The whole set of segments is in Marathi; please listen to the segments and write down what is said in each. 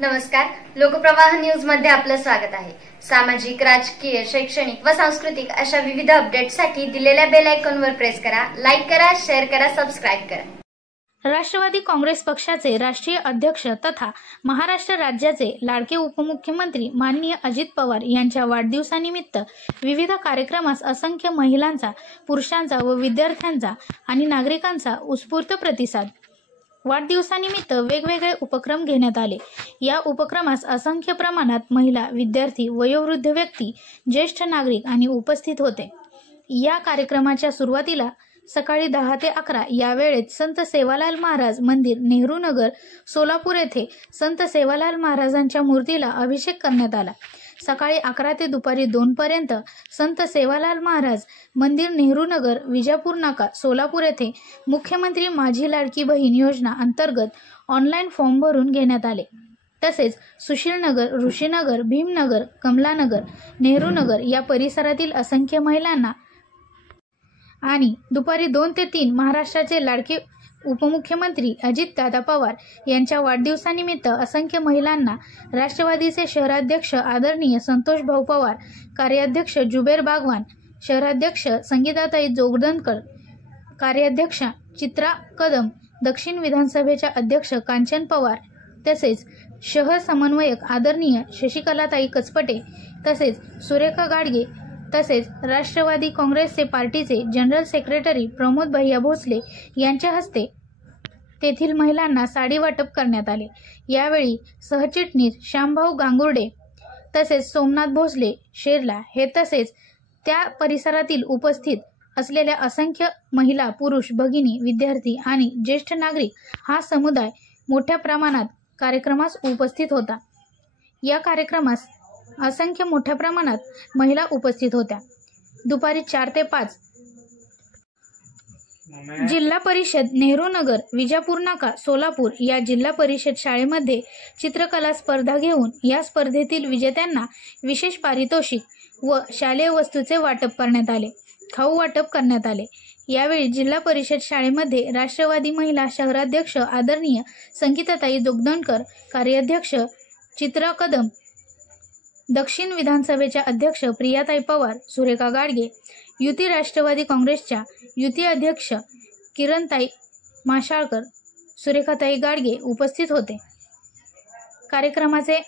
नमस्कार, लोकप्रवाह न्यूज मध्ये आपलं स्वागत आहे। सामाजिक, राजकीय, शैक्षणिक व सांस्कृतिक अशा विविध अपडेट्ससाठी दिलेल्या बेल आयकॉनवर प्रेस करा, लाईक करा, शेअर करा, सबस्क्राइब करा। राष्ट्रवादी काँग्रेस पक्षाचे राष्ट्रीय अध्यक्ष तथा महाराष्ट्र राज्याचे लाडके उपमुख्यमंत्री माननीय अजित पवार यांच्या वाढदिवसानिमित्त विविध कार्यक्रमास असंख्य महिलांचा, पुरुषांचा व विद्यार्थ्यांचा आणि नागरिकांचा उत्स्फूर्त प्रतिसाद। वाढदिवसानिमित्त वेगवेगळे उपक्रम घेण्यात आले। या उपक्रमास असंख्य प्रमाणात महिला, विद्यार्थी, वयोवृद्ध व्यक्ती, ज्येष्ठ नागरिक आणि उपस्थित होते। या कार्यक्रमाच्या सुरुवातीला सकाळी 10 ते 11 या वेळेत संत सेवालाल महाराज मंदिर, नेहरू नगर, सोलापूर येथे संत सेवालाल महाराजांच्या मूर्तीला अभिषेक करण्यात आला। सकाळी 11 ते दुपारी 2 पर्यंत संत सेवालाल महाराज मंदिर, नेहरू नगर, विजापूर नाका, सोलापूर येथे मुख्यमंत्री माझी लाडकी बहीण योजना अंतर्गत ऑनलाईन फॉर्म भरून घेण्यात आले। तसेच सुशीलनगर, ऋषीनगर, भीमनगर, कमलानगर, नेहरू नगर या परिसरातील असंख्य महिलांना आणि दुपारी 2 ते 3 महाराष्ट्राचे लाडके उपमुख्यमंत्री अजितदादा पवार यांच्या वाढदिवसानिमित्त असंख्य महिलांना राष्ट्रवादीचे शहराध्यक्ष आदरणीय संतोष भाऊ पवार, कार्याध्यक्ष जुबेर बागवान, शहराध्यक्ष संगीताताई जोगदंडकर, कार्याध्यक्षा चित्रा कदम, दक्षिण विधानसभेच्या अध्यक्ष कांचन पवार, तसेच शहर समन्वयक आदरणीय शशिकलाताई कचपटे, तसेच सुरेखा गाडगे, तसेच राष्ट्रवादी काँग्रेसचे पार्टीचे जनरल सेक्रेटरी प्रमोद भैया भोसले यांच्या हस्ते तेथील महिलांना साडी वाटप करण्यात आले। यावेळी सहचिटणीस श्यामभाऊ गांगुर्डे तसेच सोमनाथ भोसले शेरला हे तसेच त्या परिसरातील उपस्थित असलेल्या असंख्य महिला, पुरुष, भगिनी, विद्यार्थी आणि ज्येष्ठ नागरिक हा समुदाय मोठ्या प्रमाणात कार्यक्रमास उपस्थित होता। या कार्यक्रमास असंख्य मोठ्या प्रमाणात महिला उपस्थित होत्या। दुपारी 4 ते 5 जिल्हा परिषद नेहरू नगर, विजापूर नाका, सोलापूर या जिल्हा परिषद शाळेमध्ये चित्रकला स्पर्धा घेऊन या स्पर्धेतील विजेत्यांना विशेष पारितोषिक व शालेय वस्तूचे वाटप करण्यात आले, खाऊ वाटप करण्यात आले। यावेळी जिल्हा परिषद शाळेमध्ये राष्ट्रवादी महिला शहराध्यक्ष आदरणीय संगीताताई जोगदंडकर, कार्याध्यक्ष चित्रा कदम, दक्षिण विधानसभेच्या अध्यक्ष प्रियाताई पवार, सुरेखा गाडगे, युती राष्ट्रवादी काँग्रेसच्या युती अध्यक्ष किरणताई माशाळकर, सुरेखाताई गाडगे उपस्थित होते। कार्यक्रमाचे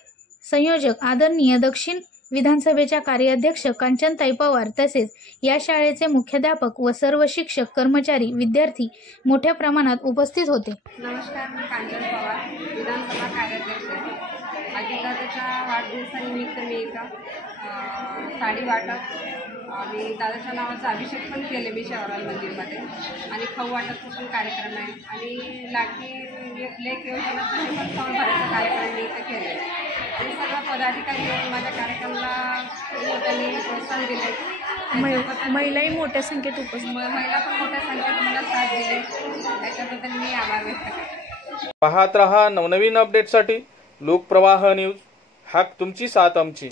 संयोजक आदरणीय दक्षिण विधानसभेच्या कार्याध्यक्ष कांचनताई पवार तसेच या शाळेचे मुख्याध्यापक व सर्व शिक्षक, कर्मचारी, विद्यार्थी मोठ्या प्रमाणात उपस्थित होते। नमस्कार, मी कांचन पवार, विधानसभा कार्याध्यक्ष आहे। अजितदादाच्या वाढदिवसानिमित्त मी एका साडी वाटप आणि दादाच्या नावाचा अभिषेक पण केले मी शहराल मंदिरमध्ये आणि खाऊ वाटपचा पण कार्यक्रम आहे आणि लाडकी लेक योजनेचा पण फॉर्म भरायचा कार्यक्रम मी इथं केले आणि सर्व पदाधिकारी येऊन माझ्या कार्यक्रमाला त्यांनी प्रोत्साहन दिले। महिलाही मोठ्या संख्येत उपस्थित, महिला पण मोठ्या संख्येत मला साथ दिली, त्याच्याबद्दल मी आभार व्यक्त करते। पाहत रहा नवनवीन अपडेटसाठी लोकप्रवाह न्यूज, हाक तुमची साथ आमची।